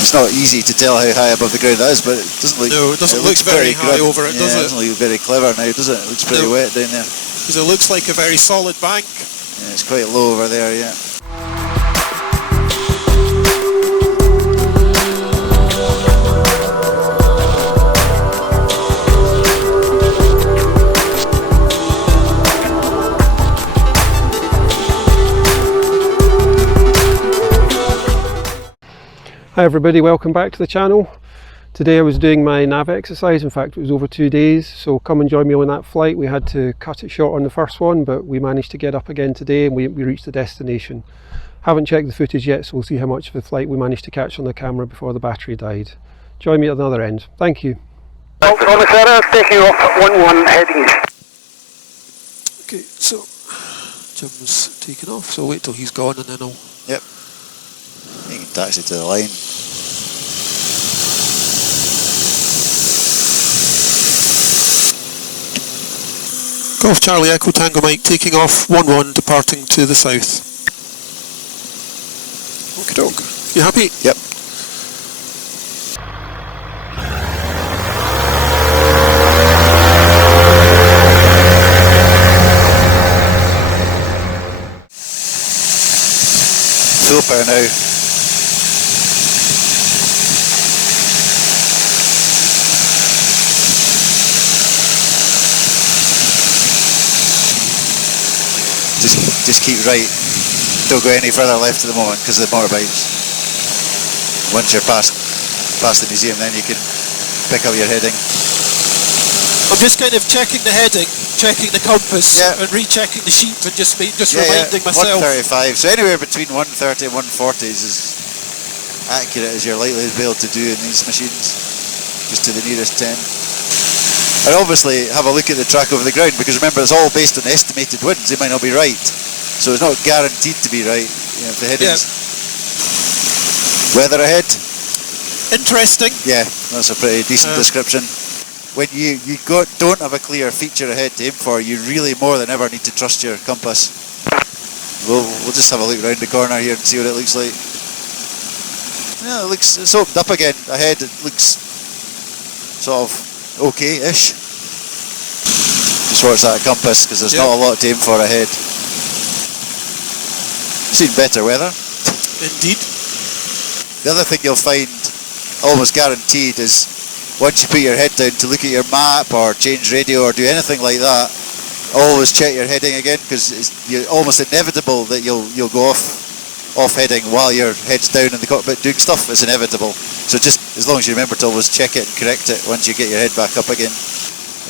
It's not easy to tell how high above the ground that is, but it doesn't look... No, it doesn't look very high over it, does it? It doesn't look very clever now, does it? It looks pretty wet down there. Because it looks like a very solid bank. Yeah, it's quite low over there, yeah. Hi everybody, welcome back to the channel. Today I was doing my nav exercise. In fact, it was over 2 days, so come and join me on that flight. We had to cut it short on the first one, but we managed to get up again today and we reached the destination. Haven't checked the footage yet, so we'll see how much of the flight we managed to catch on the camera before the battery died. Join me at the other end. Thank you. Taking off 11 heading east. Okay, so Jim's taken off, so wait till he's gone and then I'll... Yep. You can taxi to the line. Golf Charlie Echo Tango Mike taking off 11, departing to the south. Okie doke. You happy? Yep. Full power now. Just keep right. Don't go any further left at the moment because of the motorbikes. Once you're past the museum, then you can pick up your heading. I'm just kind of checking the heading, checking the compass, and rechecking the sheet, and just reminding myself. 135. So anywhere between 130 and 140 is as accurate as you're likely to be able to do in these machines, just to the nearest 10. And obviously have a look at the track over the ground, because remember it's all based on estimated winds. They might not be right, so it's not guaranteed to be right. You know, if the headings. Weather ahead. Interesting. Yeah, that's a pretty decent description. When you don't have a clear feature ahead to aim for, you really more than ever need to trust your compass. We'll just have a look round the corner here and see what it looks like. Yeah, it's opened up again ahead. It looks sort of okay-ish. Just watch that compass because there's not a lot to aim for ahead. Seen better weather. Indeed. The other thing you'll find, almost guaranteed, is once you put your head down to look at your map or change radio or do anything like that, always check your heading again, because it's almost inevitable that you'll go off heading while your head's down in the cockpit doing stuff. It's inevitable. So just as long as you remember to always check it and correct it once you get your head back up again.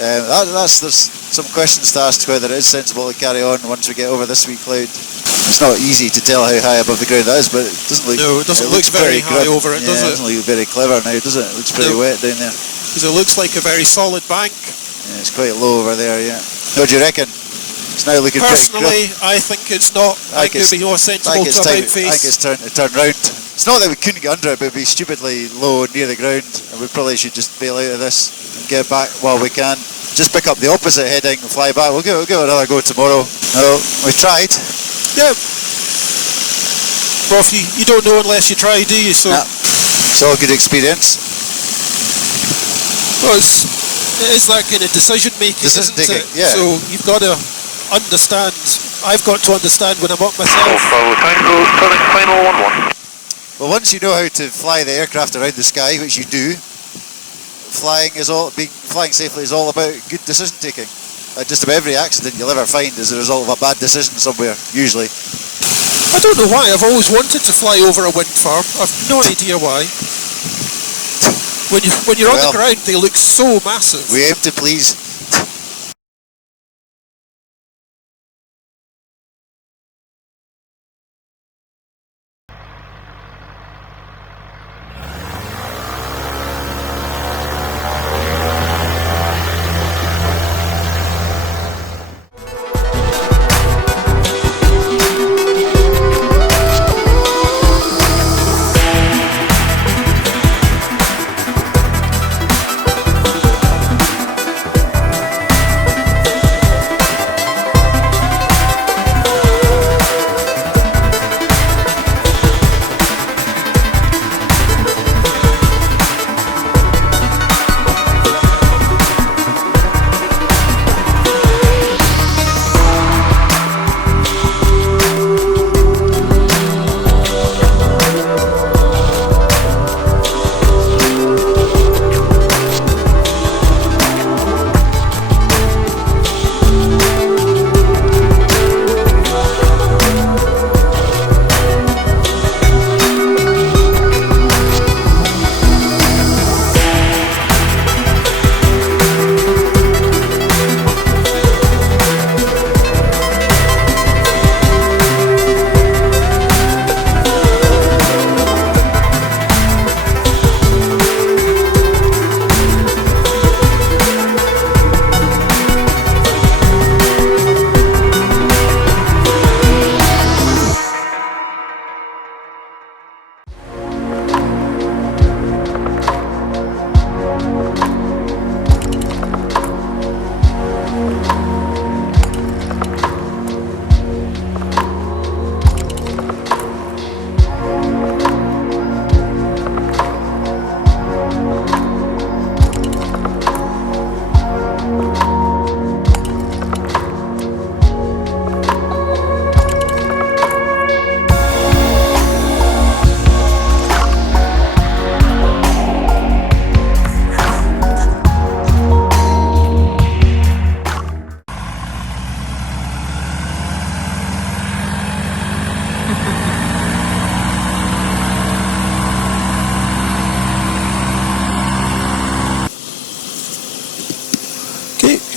There's some questions to ask whether it is sensible to carry on once we get over this wee cloud. It's not easy to tell how high above the ground that is, but it doesn't look... No, it doesn't look very high over it, does it? It doesn't look very clever now, does it? It looks pretty wet down there. Because it looks like a very solid bank. Yeah, it's quite low over there, yeah. What do you reckon? It's now looking Personally, I think it's not. I think it would be more sensible to about face. I think it's time to turn round. It's not that we couldn't get under it, but it would be stupidly low near the ground, and we probably should just bail out of this and get back while we can. Just pick up the opposite heading and fly back. We'll give another go tomorrow. No, we've tried. Yeah. Well, you don't know unless you try, do you? So it's all a good experience. Well, it is that kind of decision making. Decision taking, yeah. So you've got to understand. I've got to understand when I'm up myself. Final 11. Well, once you know how to fly the aircraft around the sky, which you do, flying safely is all about good decision taking. Just about every accident you'll ever find is the result of a bad decision somewhere, usually. I don't know why. I've always wanted to fly over a wind farm. I've no idea why. When you're on the ground, they look so massive. We aim to please.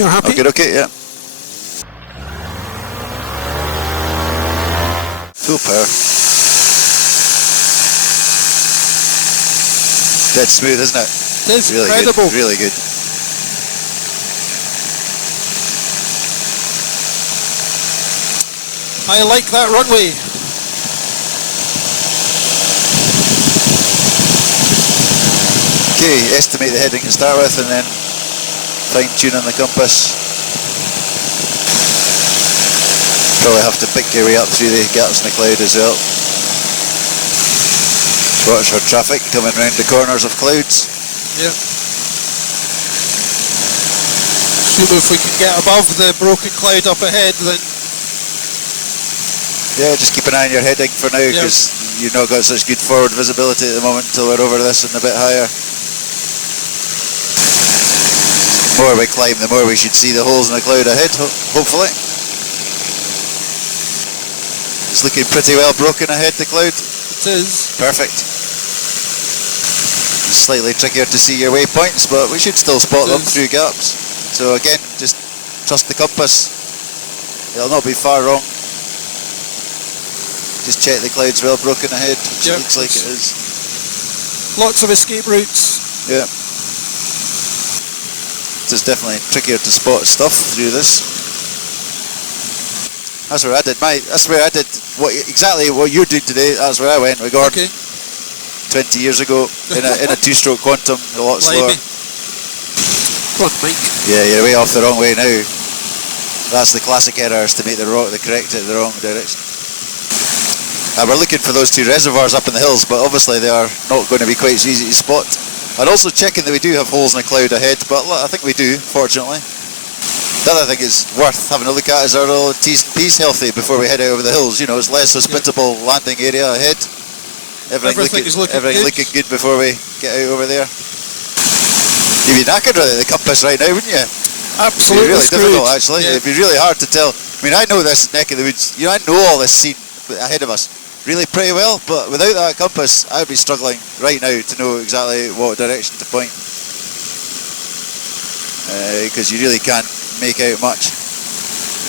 You're happy? Okay, yeah. Full power. Dead smooth, isn't it? It is really incredible. Good, really good. I like that runway. Okay, estimate the heading to start with and then fine tune on the compass. Probably have to pick your way up through the gaps in the cloud as well. Watch for traffic coming round the corners of clouds. Yeah. Assume if we can get above the broken cloud up ahead, then yeah, just keep an eye on your heading for now, because you've not got such good forward visibility at the moment until we're over this and a bit higher. The more we climb, the more we should see the holes in the cloud ahead, hopefully. It's looking pretty well broken ahead, the cloud. it is. Perfect. Slightly trickier to see your waypoints, but we should still spot them through gaps. So again, just trust the compass. It'll not be far wrong. Just check the clouds well broken ahead, which looks like it is. Lots of escape routes. Yeah. It's definitely trickier to spot stuff through this. That's where I did exactly what you're doing today. That's where I went with Gordon 20 years ago in a two-stroke Quantum, a lot slower. Come on, Mike. Yeah, you're way off the wrong way now. That's the classic error, is to make the correct it the wrong direction. We're looking for those two reservoirs up in the hills, but obviously they are not going to be quite so easy to spot. And also checking that we do have holes in the cloud ahead, but I think we do, fortunately. The other thing is worth having a look at is our little T's and P's healthy before we head out over the hills. You know, it's less hospitable landing area ahead. Everything looking good before we get out over there. You'd be knackered with the compass right now, wouldn't you? Absolutely. It'd be really screwed. difficult, actually. It'd be really hard to tell. I mean, I know this neck of the woods. You know, I know all this scene ahead of us really pretty well, but without that compass, I'd be struggling right now to know exactly what direction to point. Because you really can't make out much.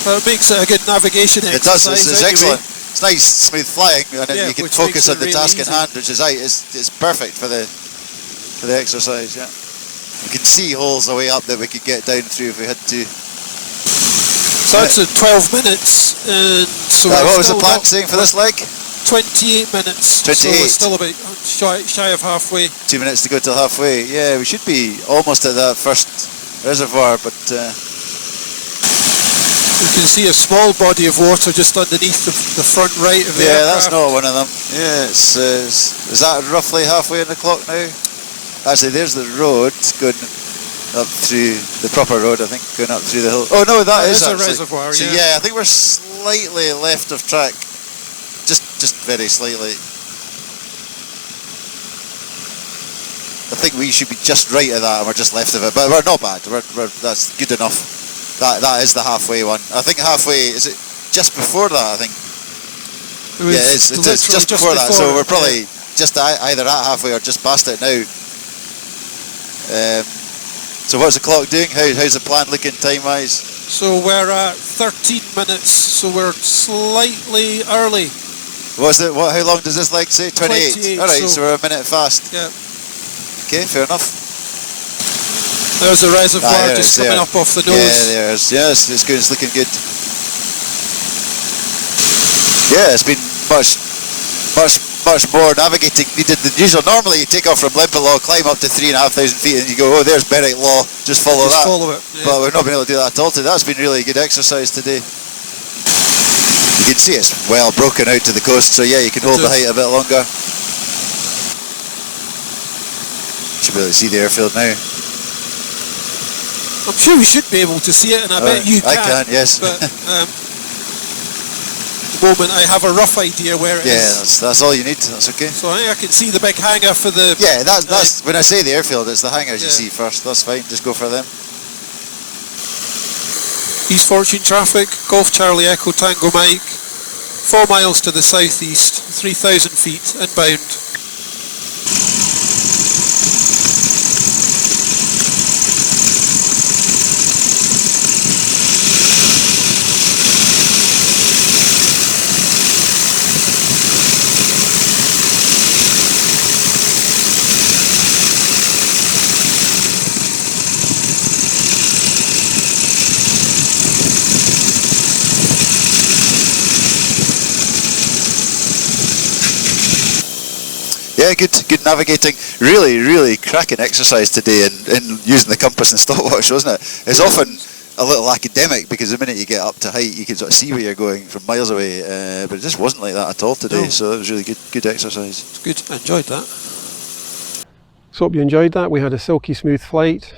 Well, it makes it a good navigation exercise. It does. It's excellent. It's nice, smooth flying, and then you can focus on the really task easy. in hand, which is it's perfect for the exercise. Yeah, you can see holes the way up that we could get down through if we had to. So that's 12 minutes, and so what was the plan saying for this leg? 28 minutes. 28. So we're still about shy of halfway. 2 minutes to go till halfway. Yeah, we should be almost at that first reservoir, but. You can see a small body of water just underneath the front right of the Yeah, aircraft. that's not one of them. Yeah, is that roughly halfway on the clock now? Actually, there's the road going up through the proper road, I think, going up through the hill. Oh no, that is a actually. reservoir. So yeah, I think we're slightly left of track, just very slightly. I think we should be just right of that, and we're just left of it, but we're not bad. That's good enough. That is the halfway one. I think halfway, is it just before that, I think? Yeah, it is. It is just before that. So we're probably just either at halfway or just past it now. So what's the clock doing? How's the plan looking time-wise? So we're at 13 minutes, so we're slightly early. How long does this leg say? 28. All right, so we're a minute fast. Yeah. Okay, fair enough. There's a reservoir just coming up off the nose. Yeah, there's. Yes, it's good. It's looking good. Yeah, it's been much more navigating needed than usual. Normally, you take off from Limpopo, climb up to 3,500 feet, and you go, oh, there's Berwick Law. Just follow that. Follow it. Yeah. But we've not been able to do that at all today. That's been really good exercise today. You can see it's well broken out to the coast, so yeah, you can hold the height a bit longer. Should be able to see the airfield now. I'm sure we should be able to see it, and I bet you can. I can, yes. But at the moment, I have a rough idea where it is. Yeah, that's all you need. That's okay. So I can see the big hangar for the. Yeah, that's when I say the airfield, it's the hangars you see first. That's fine. Just go for them. East Fortune traffic, Golf Charlie Echo Tango Mike, 4 miles to the southeast, 3,000 feet inbound. Yeah, good navigating. Really cracking exercise today in using the compass and stopwatch, wasn't it? It's often a little academic because the minute you get up to height you can sort of see where you're going from miles away, but it just wasn't like that at all today. No. So it was really good exercise. It's good. I enjoyed that. So hope you enjoyed that. We had a silky smooth flight.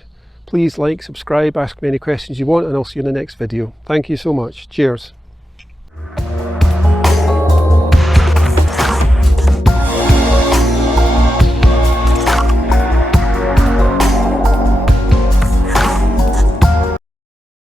Please like, subscribe, ask me any questions you want, and I'll see you in the next video. Thank you so much. Cheers.